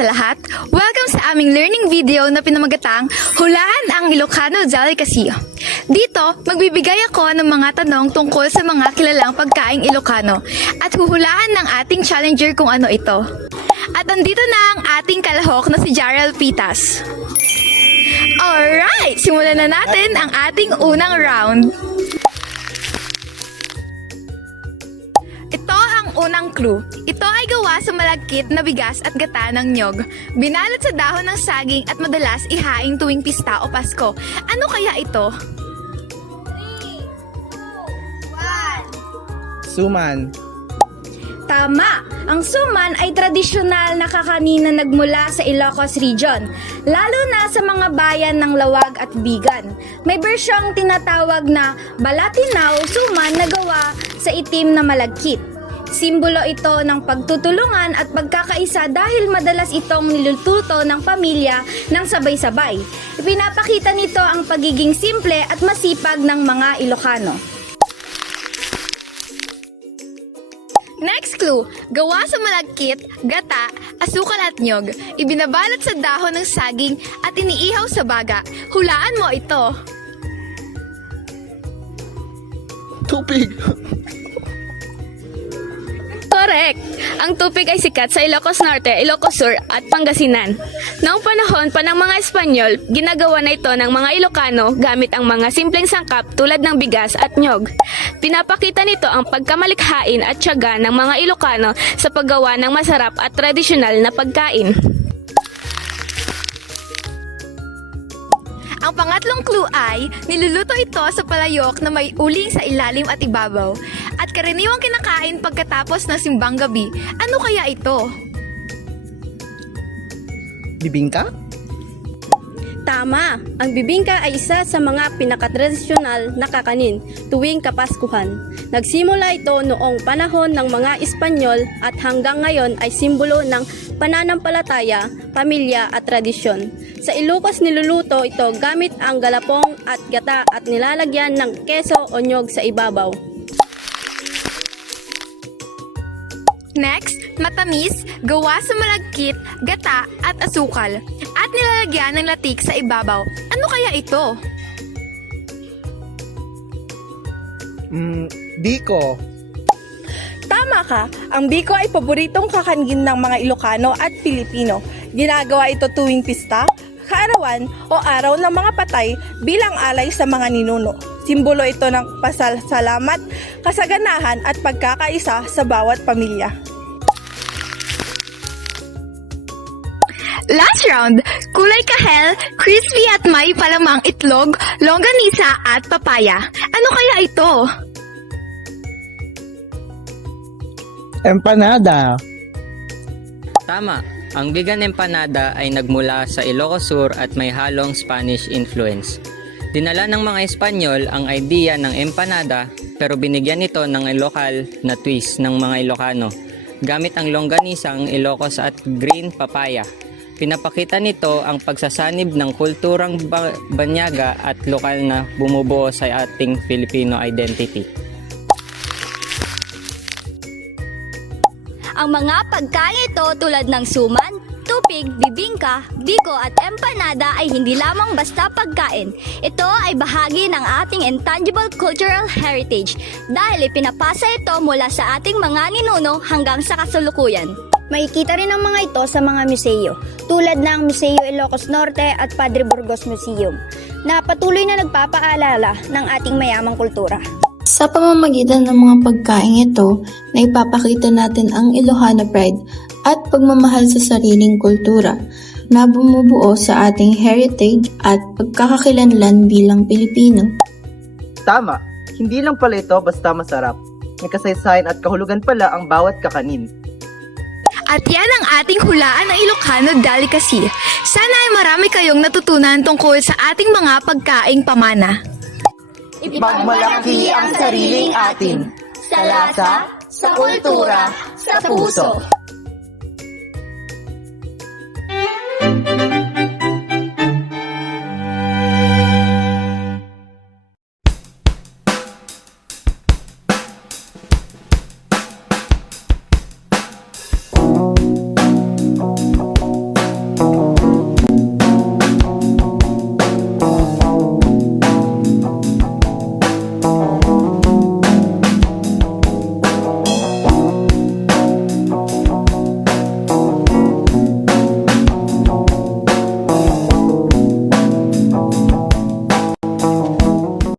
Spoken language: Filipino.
sa lahat. Welcome sa aming learning video na pinamagatang Hulaan ang Ilocano Delicacy. Dito, magbibigay ako ng mga tanong tungkol sa mga kilalang pagkaing Ilocano at huhulaan ng ating challenger kung ano ito. At andito na ang ating kalahok na si Jarrell Pitas. Alright! Simulan na natin ang ating unang round. Ito ang unang clue. Ito ay gawa sa malagkit na bigas at gata ng nyog. Binalot sa dahon ng saging at madalas ihaing tuwing pista o Pasko. Ano kaya ito? 3, 2, 1. Suman. Tama! Ang suman ay tradisyonal na kakanin na nagmula sa Ilocos Region, lalo na sa mga bayan ng Lawag at Bigan. May bersyong tinatawag na Balatinaw suman na gawa sa itim na malagkit. Simbolo ito ng pagtutulungan at pagkakaisa dahil madalas itong niluluto ng pamilya ng sabay-sabay. Ipinapakita nito ang pagiging simple at masipag ng mga Ilocano. Next clue, gawa sa malagkit, gata, asukal at nyog. Ibinabalot sa dahon ng saging at iniihaw sa baga. Hulaan mo ito. Tupig. Correct! Ang tupig ay sikat sa Ilocos Norte, Ilocos Sur at Pangasinan. Noong panahon pa ng mga Espanyol, ginagawa na ito ng mga Ilocano gamit ang mga simpleng sangkap tulad ng bigas at nyog. Pinapakita nito ang pagkamalikhain at tiyaga ng mga Ilocano sa paggawa ng masarap at tradisyonal na pagkain. Ang pangatlong clue ay, niluluto ito sa palayok na may uling sa ilalim at ibabaw. At karaniwang kinakain pagkatapos ng simbang gabi. Ano kaya ito? Bibingka? Tama! Ang bibingka ay isa sa mga pinakatradisyonal na kakanin tuwing Kapaskuhan. Nagsimula ito noong panahon ng mga Espanyol at hanggang ngayon ay simbolo ng pananampalataya, pamilya at tradisyon. Sa Ilocos niluluto ito gamit ang galapong at gata at nilalagyan ng keso o nyog sa ibabaw. Next, matamis, gawa sa malagkit, gata at asukal. At nilalagyan ng latik sa ibabaw. Ano kaya ito? Biko. Tama ka! Ang biko ay paboritong kakanin ng mga Ilocano at Pilipino. Ginagawa ito tuwing pista, kaarawan o araw ng mga patay bilang alay sa mga ninuno. Simbolo ito ng pasasalamat, kasaganahan at pagkakaisa sa bawat pamilya. Last round, kulay kahel, crispy at may palamang itlog, longganisa at papaya. Ano kaya ito? Empanada. Tama, ang vegan empanada ay nagmula sa Ilocos Sur at may halong Spanish influence. Dinala ng mga Espanyol ang idea ng empanada pero binigyan ito ng lokal na twist ng mga Ilocano gamit ang longganisang Ilocos at green papaya. Pinapakita nito ang pagsasanib ng kulturang banyaga at lokal na bumubuo sa ating Filipino identity. Ang mga pagkain ito tulad ng suman, tupig, bibingka, biko at empanada ay hindi lamang basta pagkain. Ito ay bahagi ng ating intangible cultural heritage dahil ipinapasa ito mula sa ating mga ninuno hanggang sa kasalukuyan. Makikita rin ang mga ito sa mga museo, tulad ng Museo Ilocos Norte at Padre Burgos Museum, na patuloy na nagpapaalala ng ating mayamang kultura. Sa pamamagitan ng mga pagkain ito, na ipapakita natin ang Ilocano pride at pagmamahal sa sariling kultura na bumubuo sa ating heritage at pagkakakilanlan bilang Pilipino. Tama, hindi lang pala ito basta masarap. May kasaysayan at kahulugan pala ang bawat kakanin. At yan ang ating hulaan ng Ilocano Delicacy. Sana ay marami kayong natutunan tungkol sa ating mga pagkaing pamana. Ipagmalaki ang sariling atin sa lasa, sa kultura, sa puso.